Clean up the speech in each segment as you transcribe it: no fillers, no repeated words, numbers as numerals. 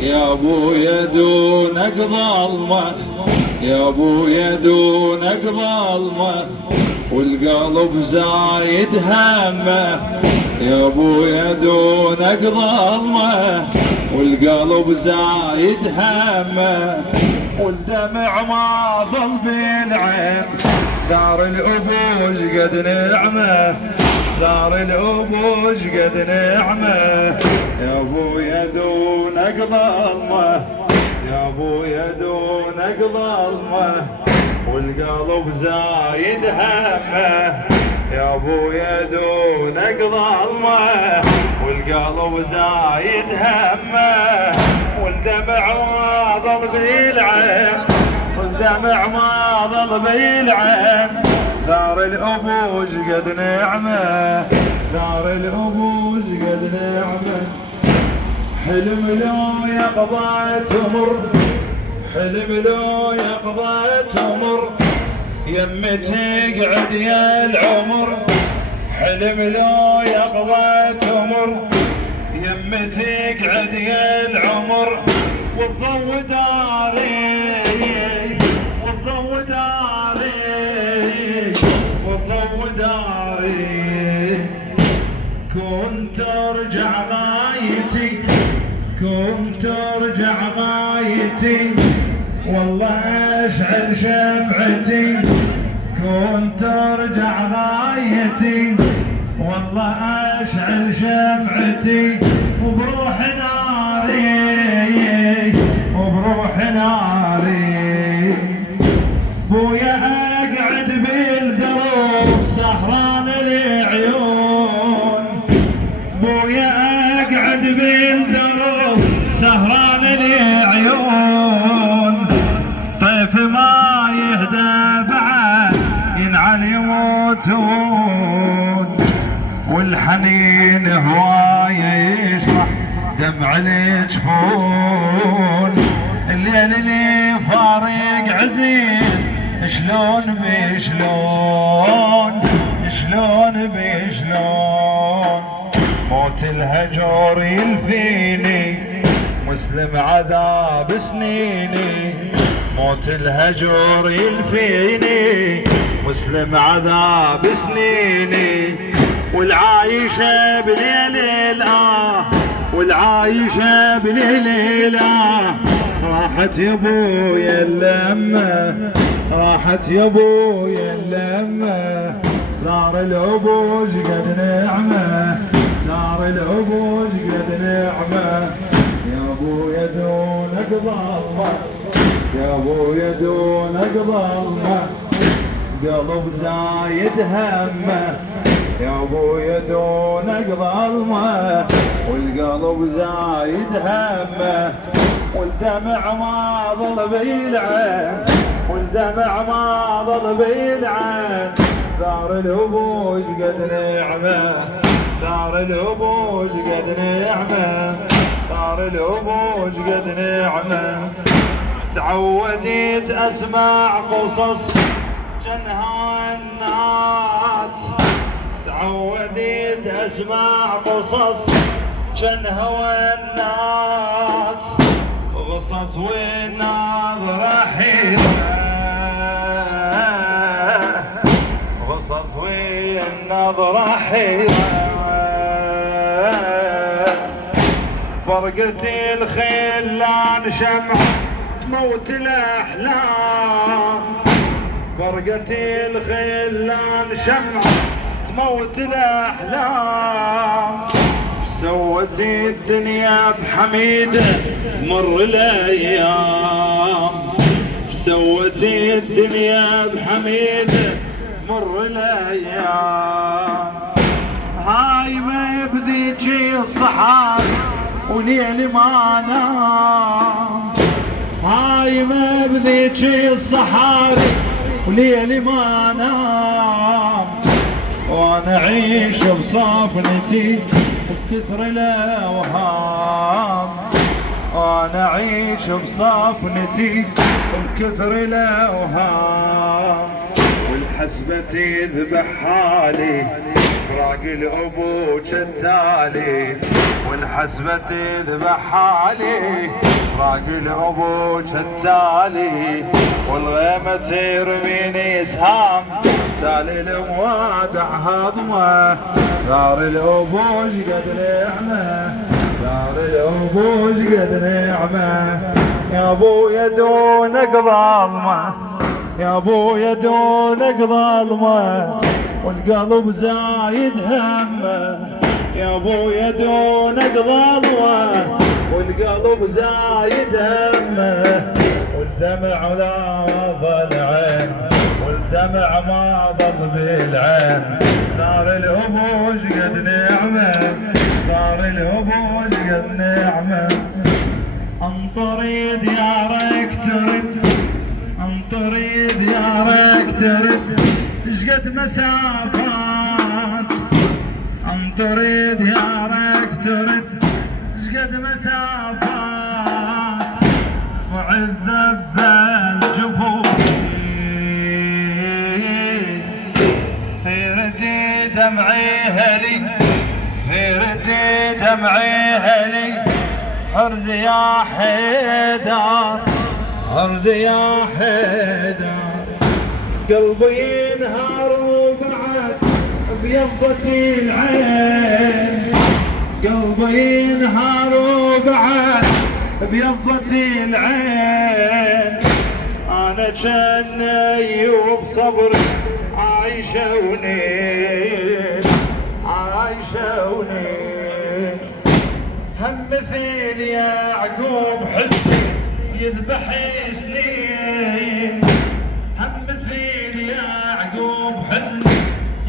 يا ابويا دونك ظلمه، يا ابويا دونك ظلمه، والقلب زايد همه، يا ابويا دونك ظلمه، والقلب زايد همه، والدمع ما ظل بالعين، ثار الابوش قد نعمه، ثار الابوش قد نعمه، يا ابويا دونك ظلمه، يا ابويا دونك ظلمه، والقلب زايد همه، يا ابويا دونك ظلمه، والقلب زايد همه، والدمع ما ظل بالعين، والدمع ما ظل بالعين، ثار الابوش قد نعمه، ثار الابوش قد نعمه، حلم لو يقضى تمر، حلم لو يقضى تمر، يمي تقعد يا العمر، حلم لو يقضى تمر، يمي تقعد يا العمر، والضو داري، والضو داري، والضو داري، كنت ارجع غايتي، كنت ارجع غايتي، والله اشعل شمعتي، كنت ارجع غايتي، والله اشعل شمعتي، وبروح ناري، وبروح ناري، بويا اقعد بالدروب سهران العيون، بويا اقعد بالدروب سهران العيون، طيف ما يهدى بعد ينعل يموتون، والحنين هواية يشرح دمع الجفون، الليل اللي فارق عزيز شلون بشلون، شلون بشلون، موت الهجر يلفيني مسلم عذاب سنيني، موت الهجر يلفيني مسلم عذاب سنيني، والعايشة بليل الآه، والعايشة بليل الآه، راحت يا ابويا اللمة، راحت يا ابويا اللمة، ثار العبوش قد نعمة، ثار العبوش قد نعمة، يا ابويا دونك ظلمة، يا ابويا دونك ظلمة، قلب زايد همه، يا ابويا دونك ظلمه، والقلب زايد همه، والدمع ما ظل بالعين، والدمع ما ظل بالعين، ثار الابوش قد نعمه، ثار الابوش قد نعمه، ثار الابوش قد نعمه، تعودت اسمع قصص جنهانات، تعودت اسمع قصص جنهانات، قصص والناظرة حيرة، قصص والناظرة حيرة، فرقة الخلان شمع تموت الاحلام، فرقة الخلان شمع تموت الاحلام، سوت الدنيا بحميده مر الايام، سوت الدنيا بحميده مر الايام، هاي ما بذيجي الصحاري وليل ما نام، هاي ما بذيجي الصحاري وليل ما نام، وانا اعيش بصافنتي بكثر الاوهام، وانا اعيش بصافنتي بكثر الاوهام، والحسبة تذبح حالي فراق الابو جتالي، والحسبة تذبح حالي باقي الابوج التالي والغيمة ترميني سهام تالي الموادع هضمه دار الابوج قد نعمه دار الابوج قد نعمه يا ابويا دونك ظالمه يا ابويا دونك ظالمه والقلب زايد همه يا ابويا دونك ظالمه والقلب زايد همه والدمع لا ظل عين والدمع ما ظل بالعين دار الابوج قد نعمه دار الابوج قد نعمه انطري ديارك ترد انطري ديارك ترد شقد مسافات انطري ديارك ترد شقد مسافات وعذب بالجفوف في ردي دمعي هلي في ردي دمعي هلي حرز يا حيدر حرز يا حيدر قلبي ينهار وبعد بيضتي العين قلبي ينهار وبعد بيضتي العين انا جن ايوب صبري عايشه ونين عايشه ونين هم مثيل يعقوب حسني يذبح سنين هم مثيل يعقوب حسني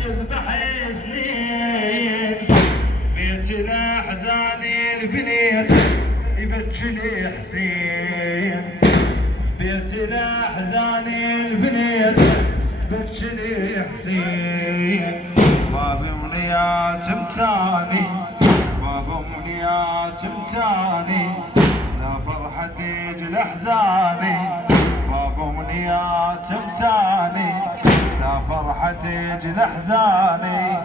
يذبح سنين بيت الاحزان البنيت يبجلي حسين بيت الاحزان البنيت يبجلي حسين باب امنيات متاني باب امنيات متاني لا فرحة تيجي الاحزاني باب امنيات متاني لا فرحة تيجي الاحزاني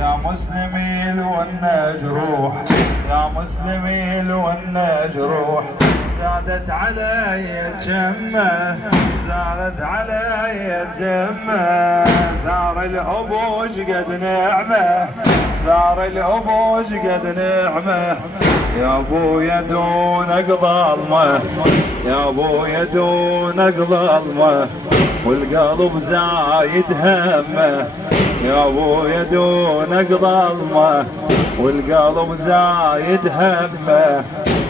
يا مسلمي لو ان جروح يا مسلمي لو ان جروح زادت علي الجمة زادت علي الجمة دار الابوج قد نعمه دار الابوج قد نعمه يا ابويا دونك ظلمه يا ابويا دونك ظلمه والقلب زايد همه يا ابويا دونك ظلمه والقلب زايد همه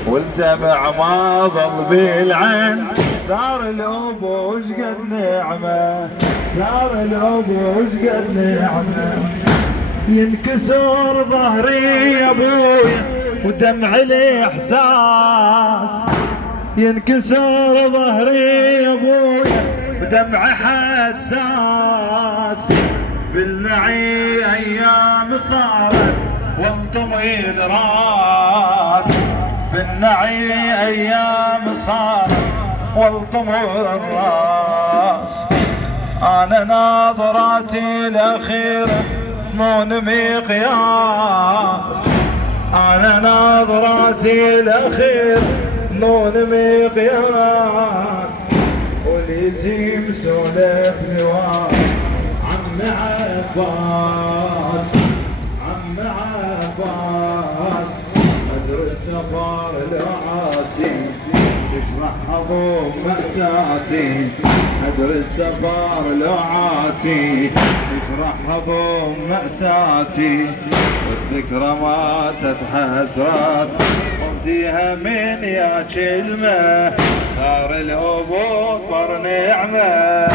والدمع ما ظل بالعين دار الابوج قد نعمه دار الابوج قد نعمه ينكسر ظهري يا ابويا ودمع الاحساس ينكسر ظهري يا ابويا ودمع حساس بالنعي ايام صارت والطمي الراس بالنعي ايام صارت والطمي الراس انا ناظراتي الاخيره مو مقياس انا ناظراتي الاخيره مو مقياس واليتيم سولف لواء عم عباس عم عباس قدر السفر لوعاتي تشرح حظوظ مأساتي قدر السفر لوعاتي تشرح حظوظ مأساتي والذكرى ماتت حسرات وديها من يا كلمة دار الأبو بر نعمة